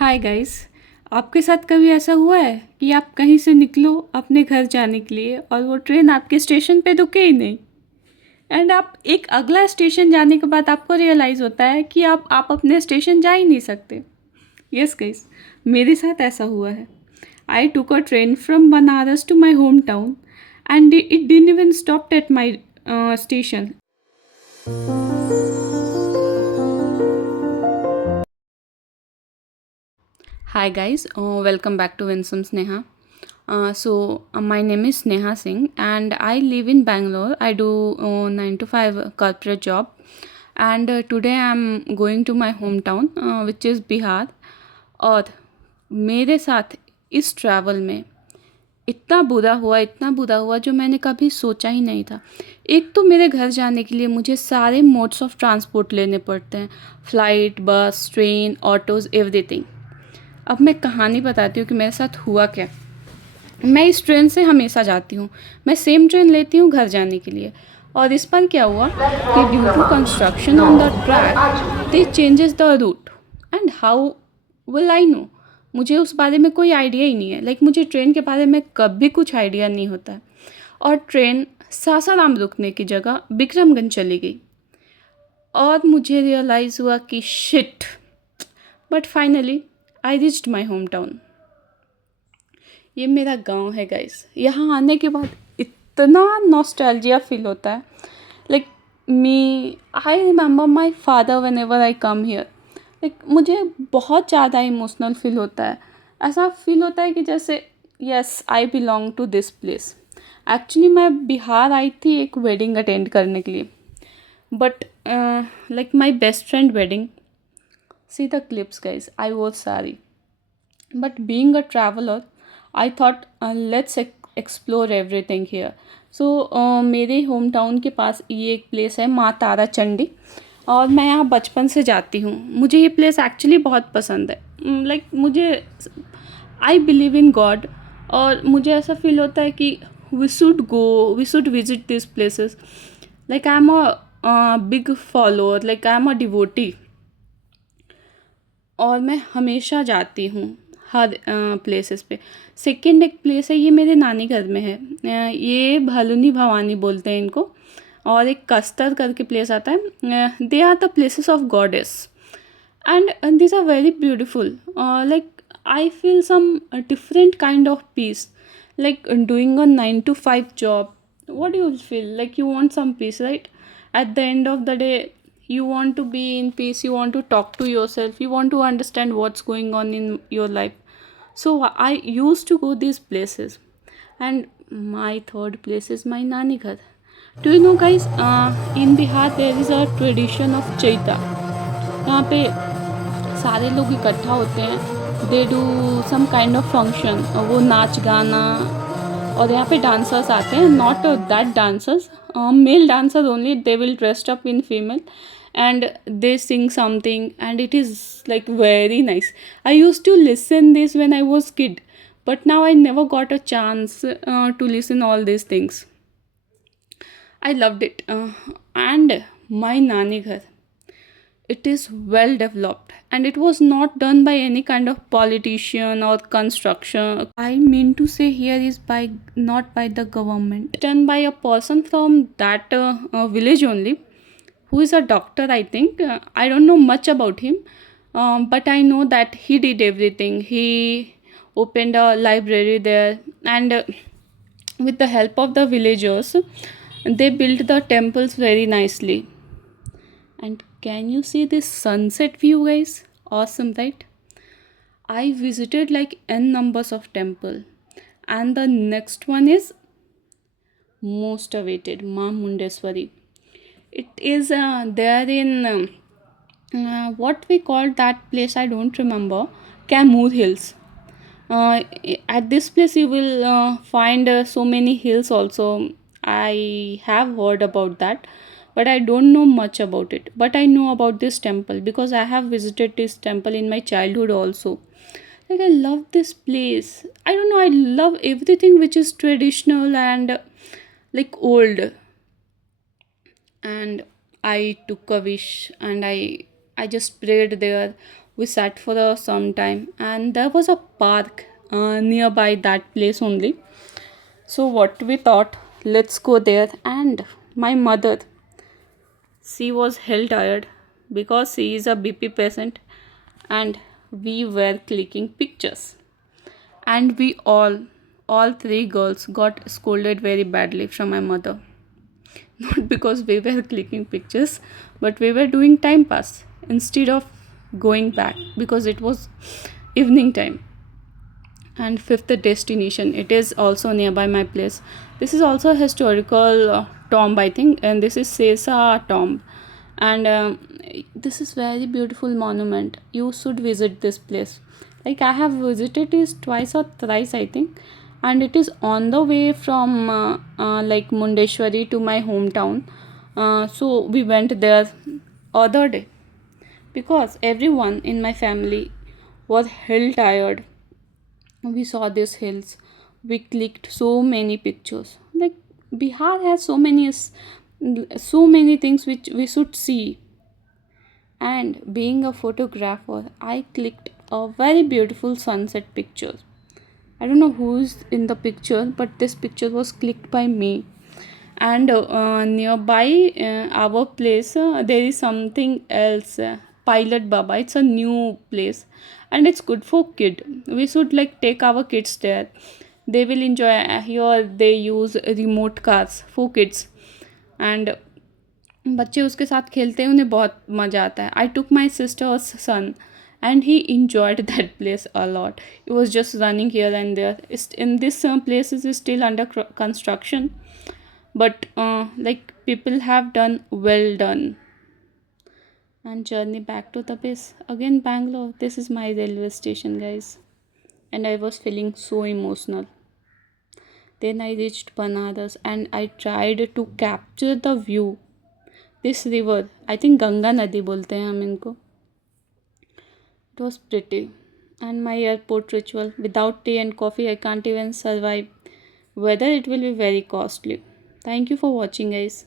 Hi guys. आपके साथ कभी ऐसा हुआ है कि आप कहीं से निकलो अपने घर जाने के लिए और वो ट्रेन आपके स्टेशन पे रुके ही नहीं एंड आप एक अगला स्टेशन जाने के बाद आपको रियलाइज़ होता है कि आप अपने स्टेशन जा ही नहीं सकते। यस गाइस, मेरे साथ ऐसा हुआ है। I took a train from Banaras to my home town and it didn't even stop at my station. Hi guys, welcome back to Winsome Sneha. My name is Sneha Singh and I live in Bangalore. I do 9 to 5 corporate job and today I am going to my hometown which is Bihar. और मेरे साथ इस travel में इतना बुरा हुआ जो मैंने कभी सोचा ही नहीं था। एक तो मेरे घर जाने के लिए मुझे सारे मोड्स ऑफ ट्रांसपोर्ट लेने पड़ते हैं, फ़्लाइट, बस, ट्रेन, ऑटोज़, एवरीथिंग। अब मैं कहानी बताती हूँ कि मेरे साथ हुआ क्या। मैं इस ट्रेन से हमेशा जाती हूँ, मैं सेम ट्रेन लेती हूँ घर जाने के लिए। और इस बार क्या हुआ कि due to construction on the track they changes the route and how will I know. मुझे उस बारे में कोई आइडिया ही नहीं है। मुझे ट्रेन के बारे में कभी कुछ आइडिया नहीं होता है। और ट्रेन सासाराम रुकने की जगह बिक्रमगंज चली गई और मुझे रियलाइज़ हुआ कि shit. But finally I reached my home town. ये मेरा गांव है गाइस। यहाँ आने के बाद इतना नॉस्टैल्जिया फील होता है। Like me I remember my father when ever I come here. मुझे बहुत ज़्यादा इमोशनल फील होता है। ऐसा फील होता है कि जैसे yes I belong to this place. Actually मैं बिहार आई थी एक वेडिंग अटेंड करने के लिए, but my best friend wedding, see the clips guys, I was सारी। But being a traveler, I thought let's explore everything here. So मेरे home town के पास ये एक प्लेस है माँ तारा चंडी, और मैं यहाँ बचपन से जाती हूँ। मुझे ये प्लेस एक्चुअली बहुत पसंद है। मुझे आई बिलीव इन गॉड और मुझे ऐसा फील होता है कि we should visit this places. I am a big follower, I am a devotee और मैं हमेशा जाती हूँ हर प्लेसेस पे। सेकंड एक प्लेस है, ये मेरे नानी घर में है। ये भलुनी भवानी बोलते हैं इनको। और एक कस्तर करके प्लेस आता है। They are the places of goddess and these are very beautiful. I feel some different kind of peace, doing a 9 to 5 job. What do you feel? You want some peace, right? At the end of the day, you want to be in peace, you want to talk to yourself, you want to understand what's going on in your life. So I used to go these places. And my third place is my nani ghar. Do you know guys, in Bihar there is a tradition of chaita. यहाँ पे सारे लोग इकट्ठा होते हैं, they do some kind of function, वो नाच गाना। और यहाँ पे डांसर्स आते हैं, not that dancers, male dancers only, they will dressed up in female and they sing something and it is very nice. I used to listen this when I was kid, but now I never got a chance to listen all these things. I loved it. And my nani ghar, it is well developed and it was not done by any kind of politician or construction. I mean to say here is by not by the government, done by a person from that village only, who is a doctor, I think. I don't know much about him, but I know that he did everything. He opened a library there, and with the help of the villagers, they built the temples very nicely. And can you see this sunset view, guys? Awesome, right? I visited n numbers of temple, and the next one is most awaited, Ma Mundeswari. It is there in what we call that place. I don't remember. Camoor Hills. Uh, at this place, you will find so many hills. Also, I have heard about that, but I don't know much about it. But I know about this temple because I have visited this temple in my childhood also. I love this place. I don't know. I love everything which is traditional and old. And I took a wish and I just prayed there We sat for some time, and there was a park nearby that place only. So what we thought, let's go there. And my mother, she was hell tired because she is a BP patient, and we were clicking pictures. And we all three girls got scolded very badly from my mother. Not because we were clicking pictures, but we were doing time pass instead of going back because it was evening time. And fifth destination, it is also nearby my place. This is also a historical tomb, I think, and this is Sesa tomb. And this is very beautiful monument. You should visit this place. Like, I have visited it twice or thrice, I think, and it is on the way from like Mundeshwari to my hometown. So we went there other day because everyone in my family was hell tired. We saw these hills, we clicked so many pictures. Like, Bihar has so many things which we should see. And being a photographer, I clicked a very beautiful sunset picture. I don't know who's in the picture, but this picture was clicked by me. And nearby our place, there is something else, Pilot Baba. It's a new place, and it's good for kid. We should like take our kids there. They will enjoy. Here they use remote cars for kids, and बच्चे उसके साथ खेलते हैं, उन्हें बहुत मज़ा आता है. I took my sister's son, and he enjoyed that place a lot. He was just running here and there. In this place is still under construction, but like, people have done well done. And journey back to the base again, Bangalore. This is my railway station, guys, and I was feeling so emotional. Then I reached Banaras and I tried to capture the view. This river, I think Ganga Nadi बोलते हैं हम इनको. It was pretty. And my airport ritual. Without tea and coffee, I can't even survive. Whether it will be very costly. Thank you for watching, guys.